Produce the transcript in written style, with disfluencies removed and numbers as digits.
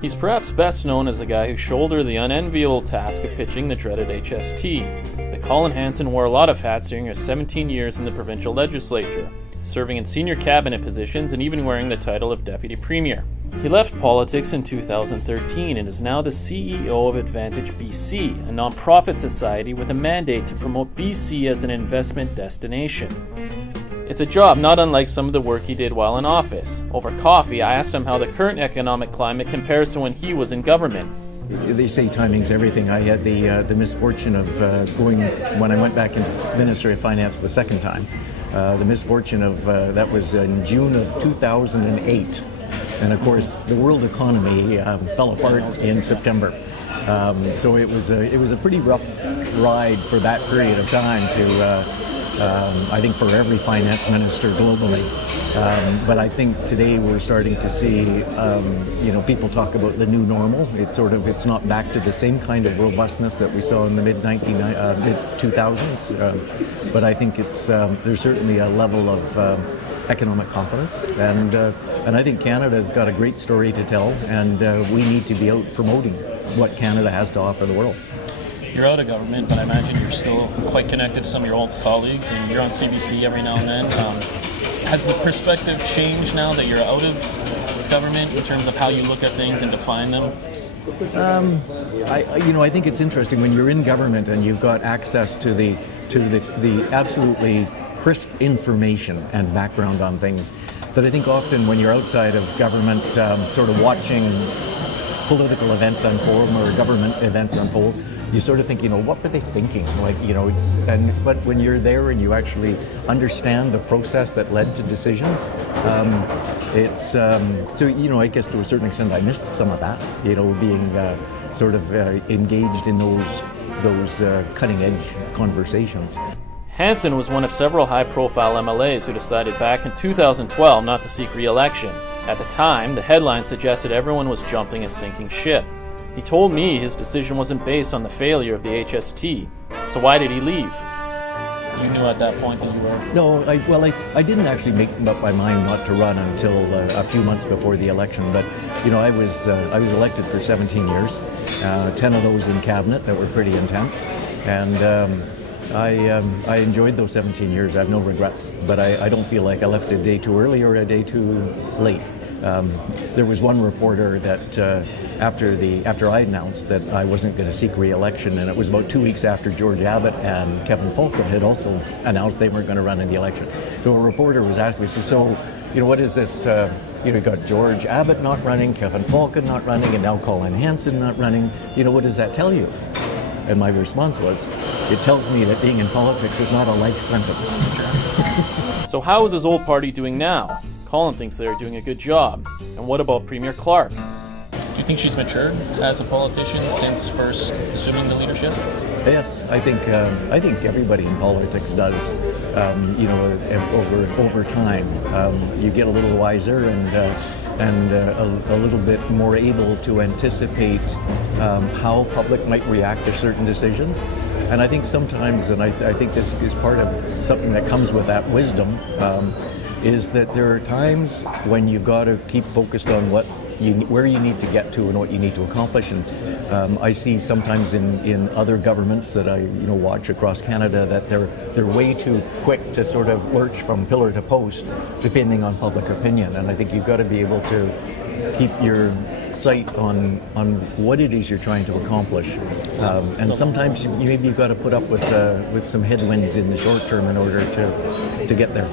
He's perhaps best known as the guy who shouldered the unenviable task of pitching the dreaded HST. But Colin Hansen wore a lot of hats during his 17 years in the provincial legislature, serving in senior cabinet positions and even wearing the title of Deputy Premier. He left politics in 2013 and is now the CEO of Advantage BC, a non-profit society with a mandate to promote BC as an investment destination. It's a job not unlike some of the work he did while in office. Over coffee, I asked him how the current economic climate compares to when he was in government. They say timing's everything. I had the misfortune of going, when I went back into Ministry of Finance the second time, the misfortune of, that was in June of 2008. And of course, the world economy fell apart in September. So it was a pretty rough ride for that period of time I think for every finance minister globally. But I think today we're starting to see, people talk about the new normal. It's not back to the same kind of robustness that we saw in the mid-2000s. But I think there's certainly a level of economic confidence, and I think Canada's got a great story to tell, and we need to be out promoting what Canada has to offer the world. You're out of government, but I imagine you're still quite connected to some of your old colleagues, and you're on CBC every now and then. Has the perspective changed now that you're out of government in terms of how you look at things and define them? I think it's interesting when you're in government and you've got access to the absolutely crisp information and background on things, that I think often when you're outside of government, sort of watching political events unfold or government events unfold, you sort of think, what were they thinking? But when you're there and you actually understand the process that led to decisions, I guess to a certain extent I missed some of that, being engaged in those cutting edge conversations. Hansen was one of several high-profile MLAs who decided back in 2012 not to seek re-election. At the time, the headline suggested everyone was jumping a sinking ship. He told me his decision wasn't based on the failure of the HST. So why did he leave? You knew at that point that you were... No, I didn't actually make up my mind not to run until a few months before the election. But I was elected for 17 years, 10 of those in cabinet that were pretty intense, and I enjoyed those 17 years. I have no regrets, but I don't feel like I left a day too early or a day too late. There was one reporter that after I announced that I wasn't going to seek re-election, and it was about 2 weeks after George Abbott and Kevin Falcon had also announced they weren't going to run in the election. So a reporter was asking me, so what is this? You got George Abbott not running, Kevin Falcon not running, and now Colin Hansen not running. What does that tell you? And my response was, it tells me that being in politics is not a life sentence. So how is his old party doing now? Colin thinks they're doing a good job. And what about Premier Clark? Do you think she's matured as a politician since first assuming the leadership? Yes, I think everybody in politics does. Over time, you get a little wiser and a little bit more able to anticipate how public might react to certain decisions. And I think sometimes, and I think this is part of something that comes with that wisdom, is that there are times when you've got to keep focused on where you need to get to and what you need to accomplish. And I see sometimes in other governments that I watch across Canada that they're way too quick to sort of lurch from pillar to post, depending on public opinion. And I think you've got to be able to keep your sight on what it is you're trying to accomplish. And sometimes maybe you've got to put up with some headwinds in the short term in order to get there.